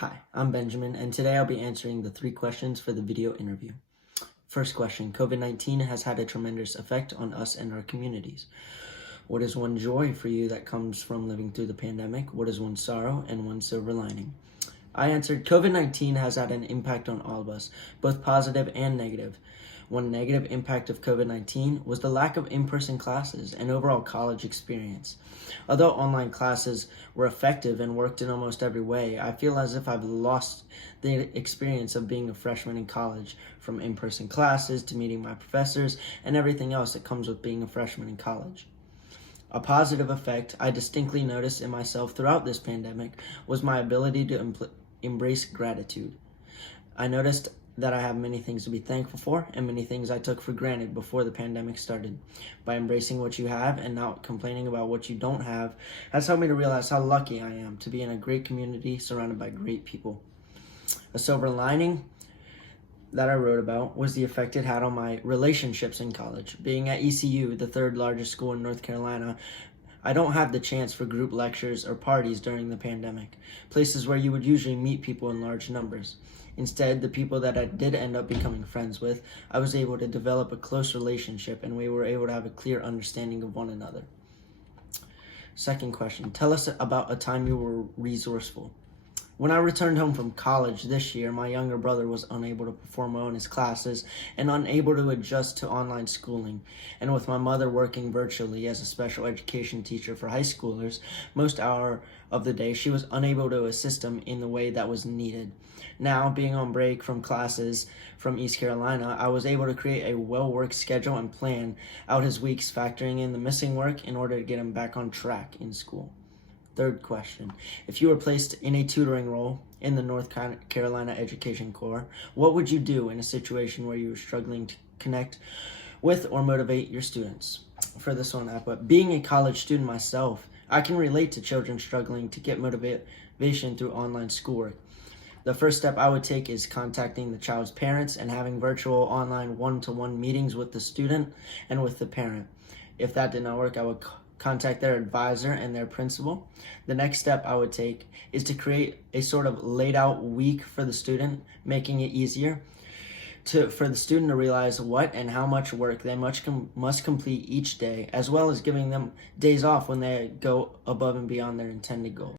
Hi, I'm Benjamin, and today I'll be answering the 3 questions for the video interview. First question, COVID-19 has had a tremendous effect on us and our communities. What is one joy for you that comes from living through the pandemic? What is one sorrow and one silver lining? I answered, COVID-19 has had an impact on all of us, both positive and negative. One negative impact of COVID-19 was the lack of in-person classes and overall college experience. Although online classes were effective and worked in almost every way, I feel as if I've lost the experience of being a freshman in college, from in-person classes to meeting my professors and everything else that comes with being a freshman in college. A positive effect I distinctly noticed in myself throughout this pandemic was my ability to embrace gratitude. I noticed that I have many things to be thankful for and many things I took for granted before the pandemic started. By embracing what you have and not complaining about what you don't have has helped me to realize how lucky I am to be in a great community surrounded by great people. A silver lining that I wrote about was the effect it had on my relationships in college. Being at ECU, the third largest school in North Carolina, I don't have the chance for group lectures or parties during the pandemic, places where you would usually meet people in large numbers. Instead, the people that I did end up becoming friends with, I was able to develop a close relationship and we were able to have a clear understanding of one another. Second question, tell us about a time you were resourceful. When I returned home from college this year, my younger brother was unable to perform well in his classes and unable to adjust to online schooling. And with my mother working virtually as a special education teacher for high schoolers, most hour of the day, she was unable to assist him in the way that was needed. Now, being on break from classes from East Carolina, I was able to create a well-worked schedule and plan out his weeks, factoring in the missing work in order to get him back on track in school. Third question, if you were placed in a tutoring role in the North Carolina Education Corps, what would you do in a situation where you were struggling to connect with or motivate your students? For this one, I put, being a college student myself, I can relate to children struggling to get motivation through online schoolwork. The first step I would take is contacting the child's parents and having virtual online one-to-one meetings with the student and with the parent. If that did not work, I would contact their advisor and their principal. The next step I would take is to create a sort of laid out week for the student, making it easier for the student to realize what and how much work they must complete each day, as well as giving them days off when they go above and beyond their intended goal.